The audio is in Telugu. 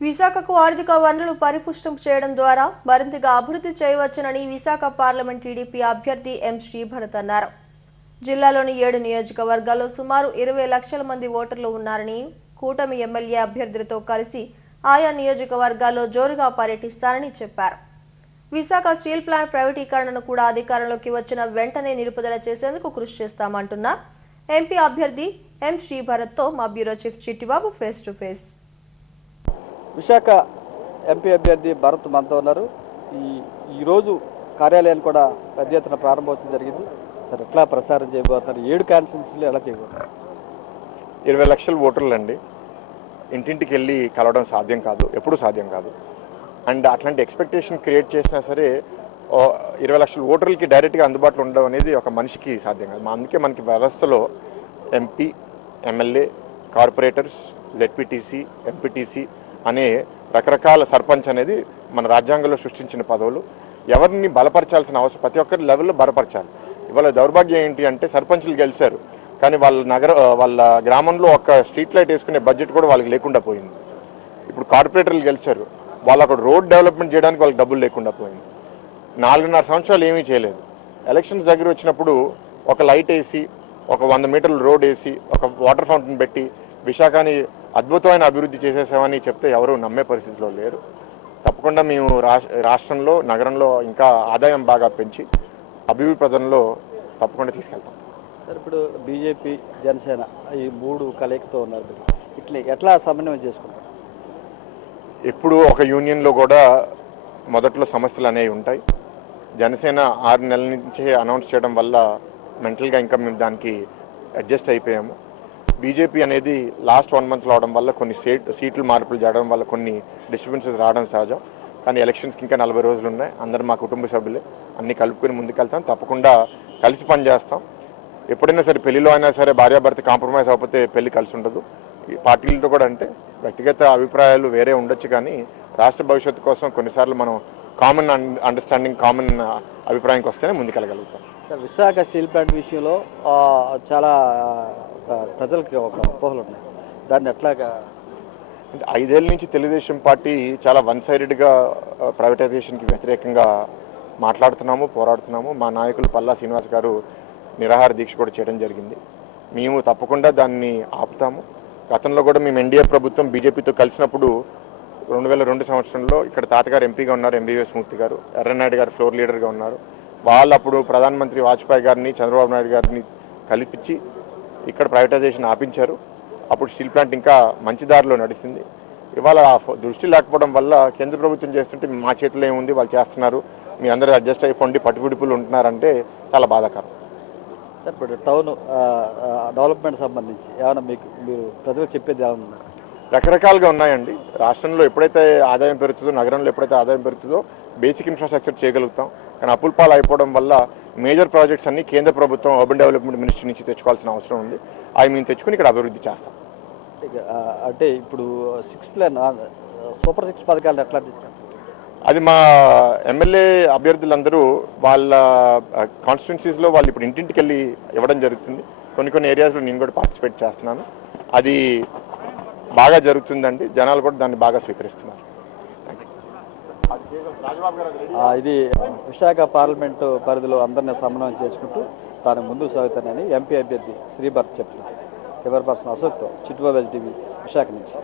విశాఖకు ఆర్థిక వనరులు పరిపుష్టం చేయడం ద్వారా మరింతగా అభివృద్ధి చేయవచ్చునని విశాఖ పార్లమెంట్ టీడీపీ అభ్యర్థి ఎం శ్రీభరత్ అన్నారు. జిల్లాలోని ఏడు నియోజకవర్గాల్లో సుమారు ఇరవై లక్షల మంది ఓటర్లు ఉన్నారని కూటమి ఎమ్మెల్యే అభ్యర్థులతో కలిసి ఆయా నియోజకవర్గాల్లో జోరుగా పర్యటిస్తారని చెప్పారు. విశాఖ స్టీల్ ప్లాంట్ ప్రైవేటీకరణను కూడా అధికారంలోకి వచ్చిన వెంటనే నిలుపుదల చేసేందుకు కృషి చేస్తామంటున్న ఎంపీ అభ్యర్థి ఎం శ్రీభరత్తో మా bureau chief Chittibabu face to face. Visakha MP అభ్యర్థి భరత్ మనతో ఉన్నారు. ఈ ఈరోజు కార్యాలయాన్ని కూడా పెద్ద ఎత్తున ప్రారంభోత్సవం జరిగింది. సార్ ఎట్లా ప్రసారం చేయబోతున్నారు? ఏడు కాన్స్టిట్యూన్సీలు ఎలా చేయబోతున్నారు? ఇరవై లక్షల ఓటర్లు అండి ఇంటింటికి వెళ్ళి కలవడం సాధ్యం కాదు ఎప్పుడూ సాధ్యం కాదు. అండ్ అట్లాంటి ఎక్స్పెక్టేషన్ క్రియేట్ చేసినా సరే ఇరవై లక్షల ఓటర్లకి డైరెక్ట్గా అందుబాటులో ఉండడం అనేది ఒక మనిషికి సాధ్యం కాదు. అందుకే మనకి వ్యవస్థలో MP MLA corporators ZPTC MPTC అనే రకరకాల సర్పంచ్ అనేది మన రాజ్యాంగంలో సృష్టించిన పదవులు. ఎవరిని బలపరచాల్సిన అవసరం ప్రతి ఒక్కరి లెవెల్లో బలపరచాలి. ఇవాళ దౌర్భాగ్యం ఏంటి అంటే సర్పంచ్లు గెలిచారు. కానీ వాళ్ళ నగర వాళ్ళ గ్రామంలో ఒక స్ట్రీట్ లైట్ వేసుకునే బడ్జెట్ కూడా వాళ్ళకి లేకుండా పోయింది. ఇప్పుడు కార్పొరేటర్లు గెలిచారు. వాళ్ళు అక్కడ రోడ్ డెవలప్మెంట్ చేయడానికి వాళ్ళకి డబ్బులు లేకుండా పోయింది. నాలుగున్నర సంవత్సరాలు ఏమీ చేయలేదు. ఎలక్షన్స్ దగ్గర వచ్చినప్పుడు ఒక లైట్ వేసి ఒక వంద మీటర్ల రోడ్ వేసి ఒక వాటర్ ఫౌంటైన్ పెట్టి విశాఖని అద్భుతమైన అభివృద్ధి చేసేసామని చెప్తే ఎవరు నమ్మే పరిస్థితిలో లేరు. తప్పకుండా మేము రాష్- రాష్ట్రంలో నగరంలో ఇంకా ఆదాయం బాగా పెంచి అభివృద్ధి ప్రదంలో తప్పకుండా తీసుకెళ్తాం. సార్ ఇప్పుడు బీజేపీ జనసేన ఈ మూడు కలయికతో ఉన్నారు మీరు. ఇట్లా ఎట్లా సమన్వయం చేసుకుంటారు? ఎప్పుడు ఒక యూనియన్లో కూడా మొదట్లో సమస్యలు అనేవి ఉంటాయి. జనసేన ఆరు నెలల నుంచి అనౌన్స్ చేయడం వల్ల మెంటల్గా ఇంకా మేము దానికి అడ్జస్ట్ అయిపోయాము. బీజేపీ అనేది లాస్ట్ వన్ మంత్ అవడం వల్ల కొన్ని సీట్ సీట్లు మార్పులు జరగడం వల్ల కొన్ని డిస్టర్బెన్సెస్ రావడం సహజం. కానీ ఎలక్షన్స్కి ఇంకా నలభై రోజులు ఉన్నాయి. అందరు మా కుటుంబ సభ్యులే. అన్ని కలుపుకొని ముందుకెళ్తాం. తప్పకుండా కలిసి పనిచేస్తాం. ఎప్పుడైనా సరే పెళ్ళిలో అయినా సరే భార్యాభర్త కాంప్రమైజ్ అవ్వకపోతే పెళ్ళి కలిసి ఉండదు. పార్టీలతో కూడా అంటే వ్యక్తిగత అభిప్రాయాలు వేరే ఉండొచ్చు కానీ రాష్ట్ర భవిష్యత్తు కోసం కొన్నిసార్లు మనం కామన్ అండర్స్టాండింగ్ కామన్ అభిప్రాయానికి వస్తేనే ముందుకెళ్ళగలుగుతాం. విశాఖ స్టీల్ ప్లాంట్ విషయంలో చాలా ప్రజలకి ఒక అపోహలు ఉన్నాయి. దాన్ని ఎట్లాగా అంటే ఐదేళ్ళ నుంచి తెలుగుదేశం పార్టీ చాలా వన్ సైడెడ్గా ప్రైవేటైజేషన్కి వ్యతిరేకంగా మాట్లాడుతున్నాము పోరాడుతున్నాము. మా నాయకులు పల్లా శ్రీనివాస్ గారు నిరాహార దీక్ష కూడా చేయడం జరిగింది. మేము తప్పకుండా దాన్ని ఆపుతాము. గతంలో కూడా మేము ఎన్డీఏ ప్రభుత్వం బీజేపీతో కలిసినప్పుడు రెండు వేల రెండు సంవత్సరంలో ఇక్కడ తాతగారు ఎంపీగా ఉన్నారు ఎంబీవీఎస్ మూర్తి గారు. ఎర్రనాయుడు గారు ఫ్లోర్ లీడర్గా ఉన్నారు. వాళ్ళు అప్పుడు ప్రధానమంత్రి వాజ్పేయి గారిని చంద్రబాబు నాయుడు గారిని కల్పించి ఇక్కడ ప్రైవేటైజేషన్ ఆపించారు. అప్పుడు స్టీల్ ప్లాంట్ ఇంకా మంచి దారిలో నడిచింది ఇవాళ ఆ దృష్టి లేకపోవడం వల్ల కేంద్ర ప్రభుత్వం చేస్తుంటే మా చేతిలో ఏముంది? వాళ్ళు చేస్తున్నారు. మీ అందరూ అడ్జస్ట్ అయిపోండి. పట్టుబిడుపులు ఉంటున్నారంటే చాలా బాధాకరం. సార్ ఇప్పుడు టౌన్ డెవలప్మెంట్ సంబంధించి ఏమైనా మీకు మీరు ప్రజలకు చెప్పేది ఏమన్నా రకరకాలుగా ఉన్నాయండి. రాష్ట్రంలో ఎప్పుడైతే ఆదాయం పెరుగుతుందో నగరంలో ఎప్పుడైతే ఆదాయం పెరుగుతుందో బేసిక్ ఇన్ఫ్రాస్ట్రక్చర్ చేయగలుగుతాం. కానీ అప్పుల పాలు అయిపోవడం వల్ల మేజర్ ప్రాజెక్ట్స్ అన్ని కేంద్ర ప్రభుత్వం అర్బన్ డెవలప్మెంట్ మినిస్ట్రీ నుంచి తెచ్చుకోవాల్సిన అవసరం ఉంది. అవి మేము తెచ్చుకుని ఇక్కడ అభివృద్ధి చేస్తాం. అంటే ఇప్పుడు సిక్స్ ప్లాన్ సూపర్ సిక్స్ పథకాలు ఎట్లా తీసుకుంటారు? అది మా ఎమ్మెల్యే అభ్యర్థులందరూ వాళ్ళ కాన్స్టిట్యున్సీస్లో వాళ్ళు ఇప్పుడు ఇంటింటికి వెళ్ళి ఇవ్వడం జరుగుతుంది. కొన్ని కొన్ని ఏరియాస్లో నేను కూడా పార్టిసిపేట్ చేస్తున్నాను. అది బాగా జరుగుతుందండి. జనాలు కూడా దాన్ని బాగా స్వీకరిస్తున్నారు. ఇది విశాఖ పార్లమెంటు పరిధిలో అందరినీ సమన్వయం చేసుకుంటూ తాను ముందుకు సాగుతానని ఎంపీ అభ్యర్థి శ్రీభర్త్ చెప్తున్నారు ఎవరి పర్సన్ అశోక్తో చిట్టుబాబు టీవీ విశాఖ నుంచి.